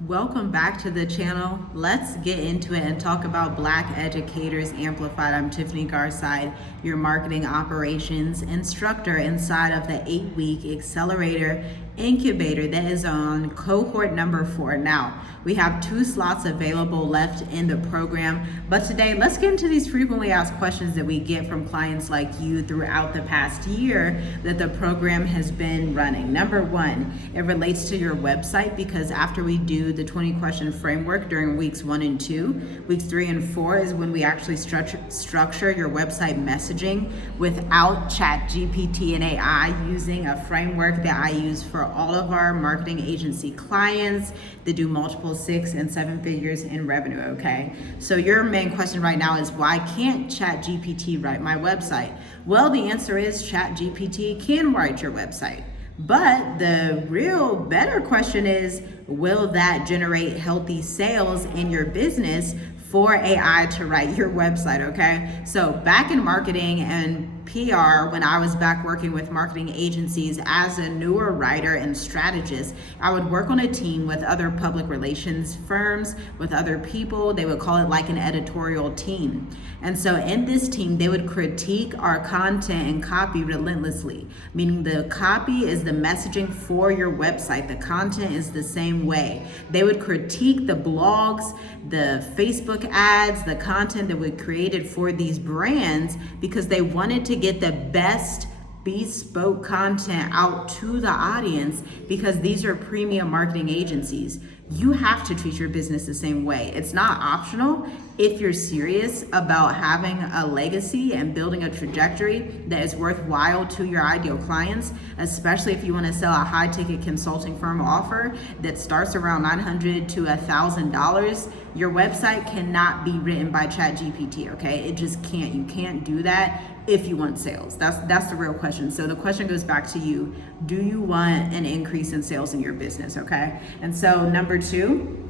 Welcome back to the channel. Let's get into it and talk about Black Educators Amplified. I'm Tiffany Garside, your marketing operations instructor inside of the 8-week accelerator incubator that is on cohort number 4. Now, we have 2 slots available left in the program, but today let's get into these frequently asked questions that we get from clients like you throughout the past year that the program has been running. Number 1, it relates to your website, because after we do the 20 question framework during weeks 1 and 2, weeks 3 and 4 is when we actually structure your website messaging without ChatGPT and AI, using a framework that I use for all of our marketing agency clients that do multiple 6 and 7 figures in revenue. Okay, so your main question right now is, why can't ChatGPT write my website? Well, the answer is ChatGPT can write your website. But the real better question is, will that generate healthy sales in your business for AI to write your website? Okay, so back in marketing and PR, when I was back working with marketing agencies as a newer writer and strategist, I would work on a team with other public relations firms, with other people. They would call it like an editorial team. And so in this team, they would critique our content and copy relentlessly, meaning the copy is the messaging for your website. The content is the same way. They would critique the blogs, the Facebook ads, the content that we created for these brands, because they wanted to get the best bespoke content out to the audience, because these are premium marketing agencies. You have to treat your business the same way. It's not optional if you're serious about having a legacy and building a trajectory that is worthwhile to your ideal clients, especially if you want to sell a high ticket consulting firm offer that starts around $900 to $1,000. Your website cannot be written by ChatGPT, okay? It just can't. You can't do that if you want sales. That's the real question. So the question goes back to you. Do you want an increase in sales in your business, okay? And so number 2,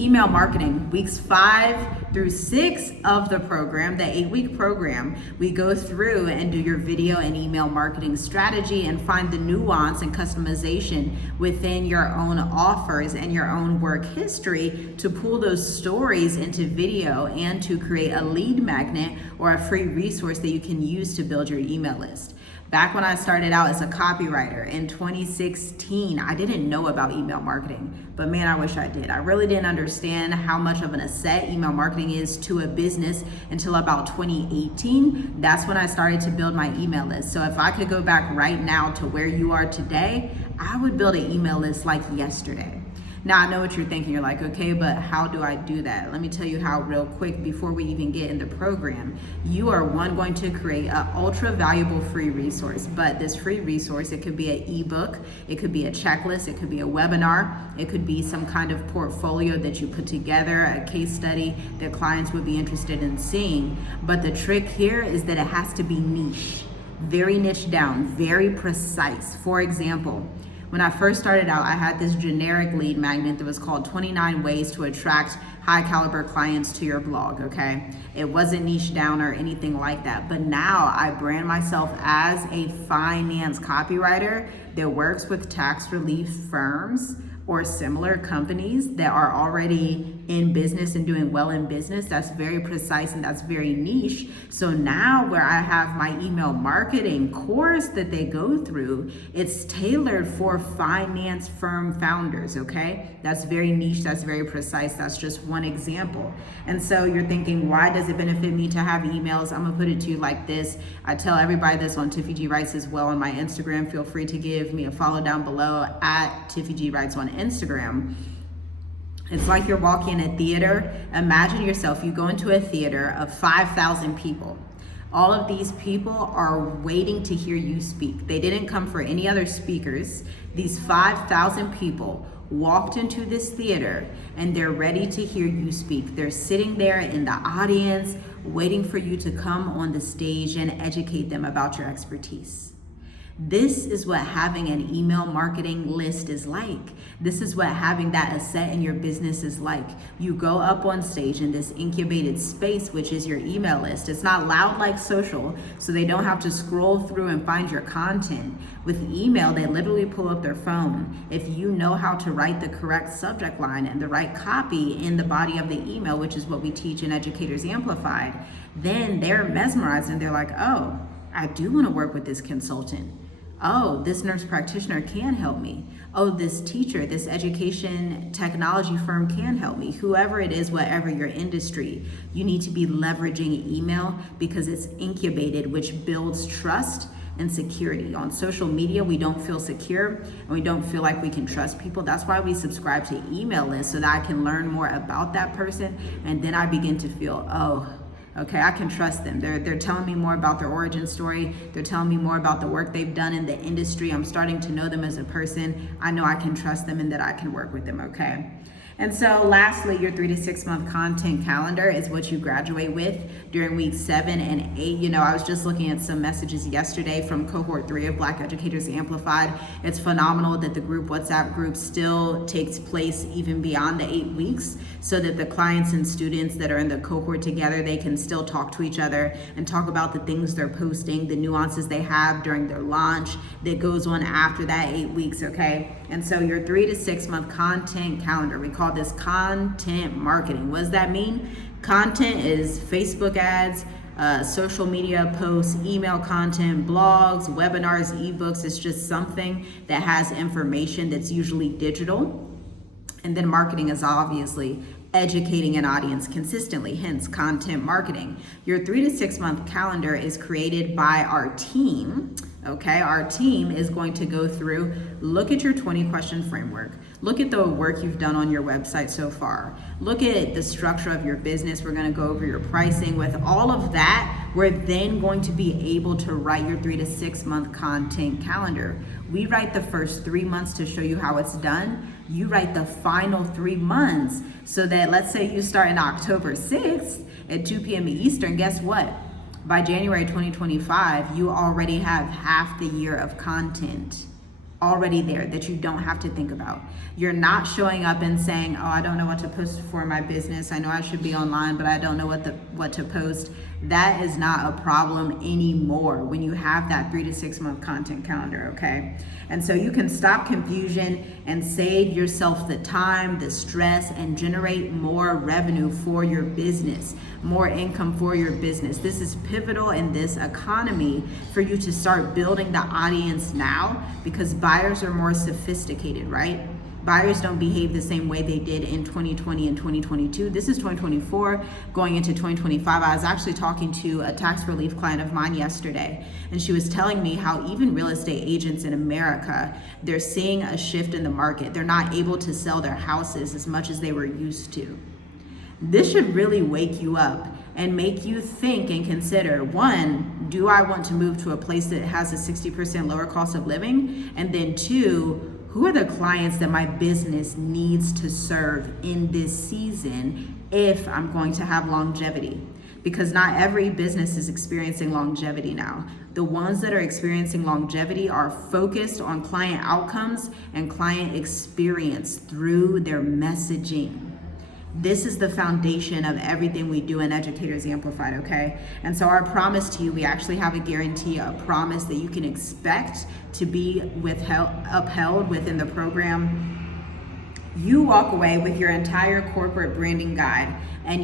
email marketing. Weeks 5 through 6 of the program, the 8-week program, we go through and do your video and email marketing strategy and find the nuance and customization within your own offers and your own work history to pull those stories into video and to create a lead magnet or a free resource that you can use to build your email list. Back when I started out as a copywriter in 2016, I didn't know about email marketing, but man, I wish I did. I really didn't understand how much of an asset email marketing is to a business until about 2018. That's when I started to build my email list. So if I could go back right now to where you are today, I would build an email list like yesterday. Now, I know what you're thinking. You're like, okay, but how do I do that? Let me tell you how real quick before we even get in the program. You are going to create an ultra valuable free resource. But this free resource, it could be an ebook, it could be a checklist, it could be a webinar, it could be some kind of portfolio that you put together, a case study that clients would be interested in seeing. But the trick here is that it has to be niche, very niche down, very precise. For example, when I first started out, I had this generic lead magnet that was called 29 Ways to Attract High Caliber Clients to Your Blog, okay? It wasn't niche down or anything like that. But now I brand myself as a finance copywriter that works with tax relief firms or similar companies that are already in business and doing well in business. That's very precise and that's very niche. So now where I have my email marketing course that they go through, it's tailored for finance firm founders, okay? That's very niche, that's very precise. That's just one example. And so you're thinking, why does it benefit me to have emails? I'm gonna put it to you like this. I tell everybody this on Tiffy G Writes as well on my Instagram. Feel free to give me a follow down below at Tiffy G Writes on Instagram. It's like you're walking in a theater. Imagine yourself, you go into a theater of 5,000 people. All of these people are waiting to hear you speak. They didn't come for any other speakers. These 5,000 people walked into this theater and they're ready to hear you speak. They're sitting there in the audience waiting for you to come on the stage and educate them about your expertise. This is what having an email marketing list is like. This is what having that asset in your business is like. You go up on stage in this incubated space, which is your email list. It's not loud like social, so they don't have to scroll through and find your content. With email, they literally pull up their phone. If you know how to write the correct subject line and the right copy in the body of the email, which is what we teach in Educators Amplified, then they're mesmerized and they're like, oh, I do want to work with this consultant. Oh, this nurse practitioner can help me. Oh, this teacher, this education technology firm can help me. Whoever it is, whatever your industry, you need to be leveraging email because it's incubated, which builds trust and security. On social media, we don't feel secure and we don't feel like we can trust people. That's why we subscribe to email lists, so that I can learn more about that person, and then I begin to feel, oh, okay, I can trust them. They're telling me more about their origin story. They're telling me more about the work they've done in the industry. I'm starting to know them as a person. I know I can trust them and that I can work with them, okay? And so lastly, your 3 to 6 month content calendar is what you graduate with during weeks 7 and 8. You know, I was just looking at some messages yesterday from Cohort 3 of Black Educators Amplified. It's phenomenal that the group WhatsApp group still takes place even beyond the 8 weeks, so that the clients and students that are in the cohort together, they can still talk to each other and talk about the things they're posting, the nuances they have during their launch that goes on after that 8 weeks, okay? And so your 3 to 6 month content calendar, we call this content marketing. What does that mean? Content is Facebook ads, social media posts, email content, blogs, webinars, ebooks. It's just something that has information that's usually digital. And then marketing is obviously educating an audience consistently, hence content marketing. Your 3 to 6 month calendar is created by our team. Okay, our team is going to go through, look at your 20 question framework, look at the work you've done on your website so far, look at the structure of your business. We're going to go over your pricing. With all of that, we're then going to be able to write your 3 to 6 month content calendar. We write the first 3 months to show you how it's done. You write the final 3 months so that, let's say you start in October 6th at 2 p.m. Eastern, guess what? By January 2025, you already have half the year of content already there that you don't have to think about. You're not showing up and saying, oh, I don't know what to post for my business. I know I should be online, but I don't know what to post. That is not a problem anymore when you have that 3 to 6 month content calendar, okay? And so you can stop confusion and save yourself the time, the stress, and generate more revenue for your business, more income for your business. This is pivotal in this economy for you to start building the audience now, because buyers are more sophisticated, right? Buyers don't behave the same way they did in 2020 and 2022. This is 2024 going into 2025. I was actually talking to a tax relief client of mine yesterday, and she was telling me how even real estate agents in America, they're seeing a shift in the market. They're not able to sell their houses as much as they were used to. This should really wake you up and make you think and consider, one, do I want to move to a place that has a 60% lower cost of living? And then two, who are the clients that my business needs to serve in this season if I'm going to have longevity? Because not every business is experiencing longevity now. The ones that are experiencing longevity are focused on client outcomes and client experience through their messaging. This is the foundation of everything we do in Educators Amplified, okay? And so our promise to you, we actually have a guarantee, a promise that you can expect to be upheld within the program. You walk away with your entire corporate branding guide, and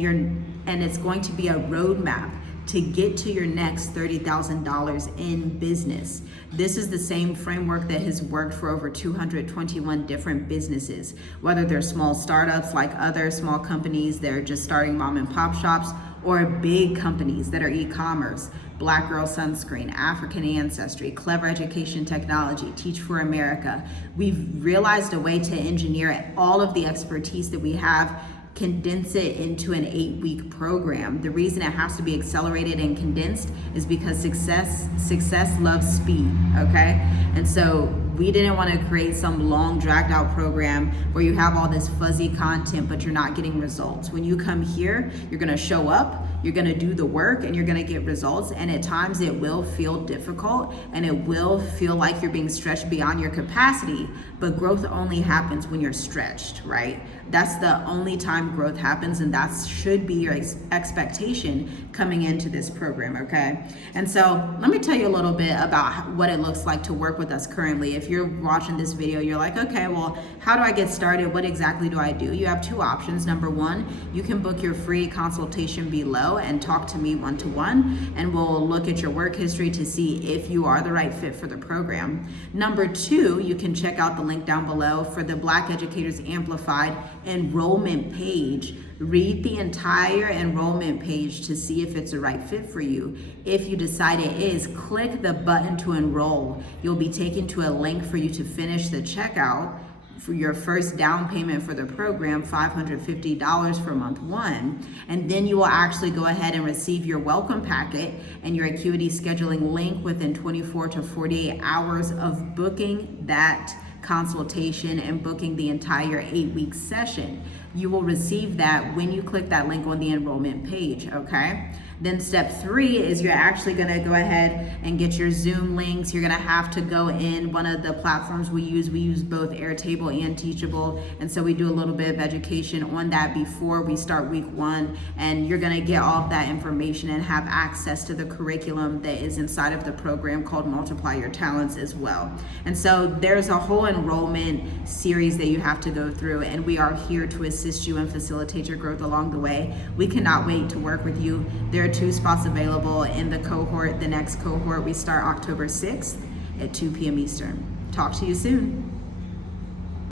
it's going to be a roadmap to get to your next $30,000 in business. This is the same framework that has worked for over 221 different businesses, whether they're small startups like other small companies that are just starting mom and pop shops, or big companies that are e-commerce, Black Girl Sunscreen, African Ancestry, Clever Education Technology, Teach for America. We've realized a way to engineer all of the expertise that we have, condense it into an 8-week program. The reason it has to be accelerated and condensed is because success loves speed, okay? And so we didn't want to create some long dragged out program where you have all this fuzzy content but you're not getting results. When you come here, you're going to show up, You're going to do the work and you're going to get results. And at times it will feel difficult and it will feel like you're being stretched beyond your capacity. But growth only happens when you're stretched, right? That's the only time growth happens, and that should be your expectation coming into this program, okay? And so let me tell you a little bit about what it looks like to work with us currently. If you're watching this video, you're like, okay, well, how do I get started? What exactly do I do? You have two options. Number one, you can book your free consultation below and talk to me one-to-one, and we'll look at your work history to see if you are the right fit for the program. Number two, you can check out the link down below for the Black Educators Amplified enrollment page. Read the entire enrollment page to see if it's the right fit for you. If you decide it is, click the button to enroll. You'll be taken to a link for you to finish the checkout for your first down payment for the program, $550 for month one. And then you will actually go ahead and receive your welcome packet and your acuity scheduling link within 24 to 48 hours of booking that consultation and booking the entire 8-week session. You will receive that when you click that link on the enrollment page, okay? Then step 3 is you're actually gonna go ahead and get your Zoom links. You're gonna have to go in one of the platforms we use. We use both Airtable and Teachable. And so we do a little bit of education on that before we start week 1. And you're gonna get all of that information and have access to the curriculum that is inside of the program called Multiply Your Talents as well. And so there's a whole enrollment series that you have to go through, and we are here to assist you and facilitate your growth along the way. We cannot wait to work with you. There are 2 spots available in the cohort. The next cohort, we start October 6th at 2 p.m. Eastern. Talk to you soon.